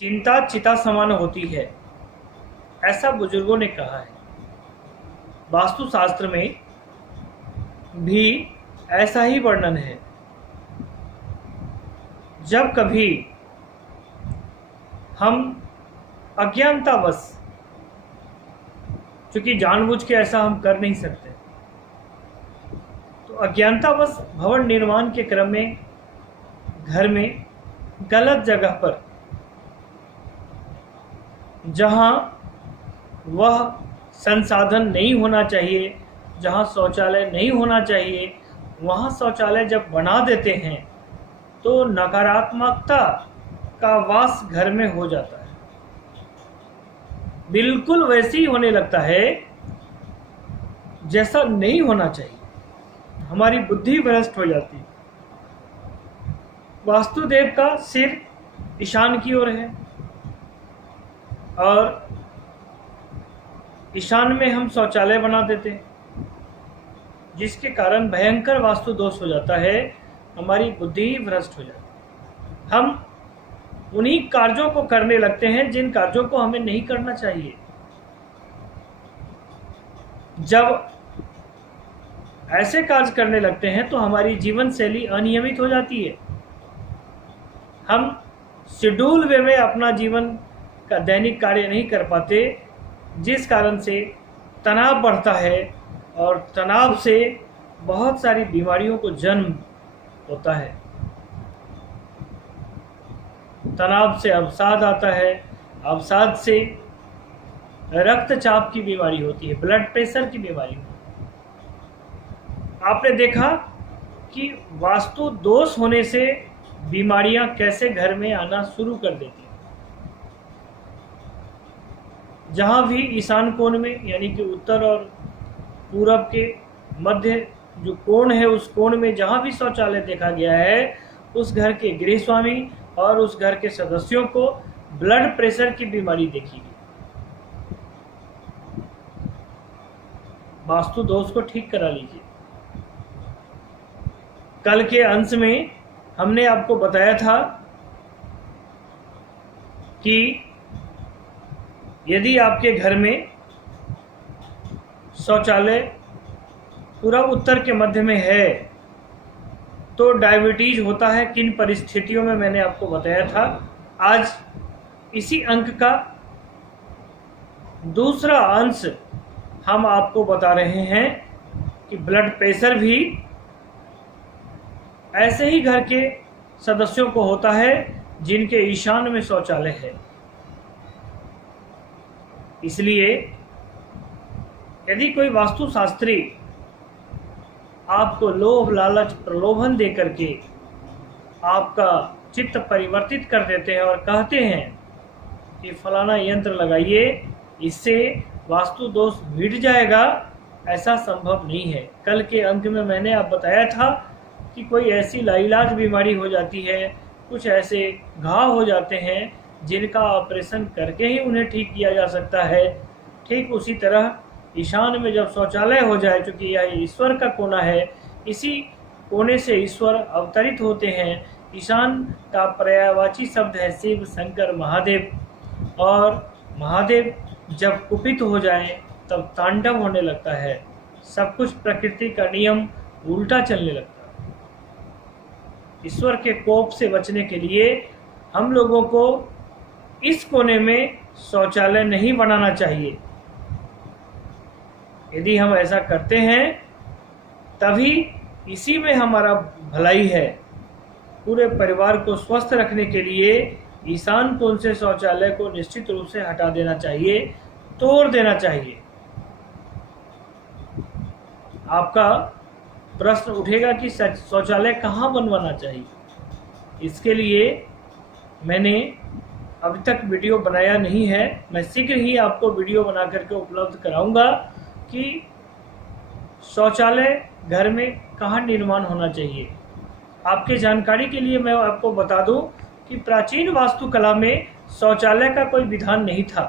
चिंता चिता समान होती है, ऐसा बुजुर्गों ने कहा है। वास्तुशास्त्र में भी ऐसा ही वर्णन है। जब कभी हम अज्ञानतावश, क्योंकि जानबूझ के ऐसा हम कर नहीं सकते, तो अज्ञानतावश भवन निर्माण के क्रम में घर में गलत जगह पर, जहां वह संसाधन नहीं होना चाहिए, जहां शौचालय नहीं होना चाहिए, वहां शौचालय जब बना देते हैं तो नकारात्मकता का वास घर में हो जाता है। बिल्कुल वैसे ही होने लगता है जैसा नहीं होना चाहिए। हमारी बुद्धि भ्रष्ट हो जाती है। वास्तुदेव का सिर ईशान की ओर है और ईशान में हम शौचालय बना देते हैं, जिसके कारण भयंकर वास्तु दोष हो जाता है। हमारी बुद्धि भ्रष्ट हो जाती है। हम उन्हीं कार्यों को करने लगते हैं जिन कार्यों को हमें नहीं करना चाहिए। जब ऐसे कार्य करने लगते हैं तो हमारी जीवन शैली अनियमित हो जाती है। हम शेड्यूल वे में अपना जीवन का दैनिक कार्य नहीं कर पाते, जिस कारण से तनाव बढ़ता है और तनाव से बहुत सारी बीमारियों को जन्म होता है। तनाव से अवसाद आता है, अवसाद से रक्तचाप की बीमारी होती है, ब्लड प्रेशर की बीमारी होती है। आपने देखा कि वास्तु दोष होने से बीमारियां कैसे घर में आना शुरू कर देती हैं। जहां भी ईशान कोण में, यानी कि उत्तर और पूरब के मध्य जो कोण है, उस कोण में जहां भी शौचालय देखा गया है, उस घर के गृहस्वामी और उस घर के सदस्यों को ब्लड प्रेशर की बीमारी देखी गई। वास्तु दोष को ठीक करा लीजिए। कल के अंश में हमने आपको बताया था कि यदि आपके घर में शौचालय पूरब उत्तर के मध्य में है तो डायबिटीज होता है। किन परिस्थितियों में, मैंने आपको बताया था। आज इसी अंक का दूसरा अंश हम आपको बता रहे हैं कि ब्लड प्रेशर भी ऐसे ही घर के सदस्यों को होता है जिनके ईशान में शौचालय है। इसलिए यदि कोई वास्तुशास्त्री आपको लोभ लालच प्रलोभन दे करके आपका चित्त परिवर्तित कर देते हैं और कहते हैं कि फलाना यंत्र लगाइए, इससे वास्तु दोष मिट जाएगा, ऐसा संभव नहीं है। कल के अंक में मैंने आप बताया था कि कोई ऐसी लाइलाज बीमारी हो जाती है, कुछ ऐसे घाव हो जाते हैं जिनका ऑपरेशन करके ही उन्हें ठीक किया जा सकता है। ठीक उसी तरह ईशान में जब शौचालय हो जाए, चूँकि यह ईश्वर का कोना है, इसी कोने से ईश्वर अवतरित होते हैं। ईशान का पर्यायवाची शब्द है शिव, शंकर, महादेव। और महादेव जब कुपित हो जाए तब तांडव होने लगता है। सब कुछ प्रकृति का नियम उल्टा चलने लगता है। ईश्वर के कोप से बचने के लिए हम लोगों को इस कोने में शौचालय नहीं बनाना चाहिए। यदि हम ऐसा करते हैं तभी इसी में हमारा भलाई है। पूरे परिवार को स्वस्थ रखने के लिए ईशान कोण से शौचालय को निश्चित रूप से हटा देना चाहिए, तोड़ देना चाहिए। आपका प्रश्न उठेगा कि शौचालय कहाँ बनवाना चाहिए। इसके लिए मैंने अभी तक वीडियो बनाया नहीं है। मैं शीघ्र ही आपको वीडियो बना करके उपलब्ध कराऊंगा कि शौचालय घर में कहाँ निर्माण होना चाहिए। आपके जानकारी के लिए मैं आपको बता दूं कि प्राचीन वास्तुकला में शौचालय का कोई विधान नहीं था।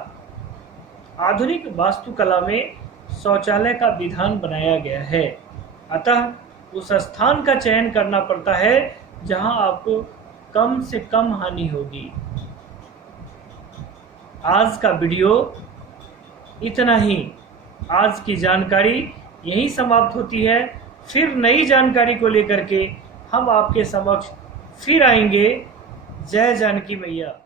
आधुनिक वास्तुकला में शौचालय का विधान बनाया गया है। अतः उस स्थान का चयन करना पड़ता है जहां आपको कम से कम हानि होगी। आज का वीडियो इतना ही। आज की जानकारी यहीं समाप्त होती है। फिर नई जानकारी को लेकर के हम आपके समक्ष फिर आएंगे। जय जानकी मैया।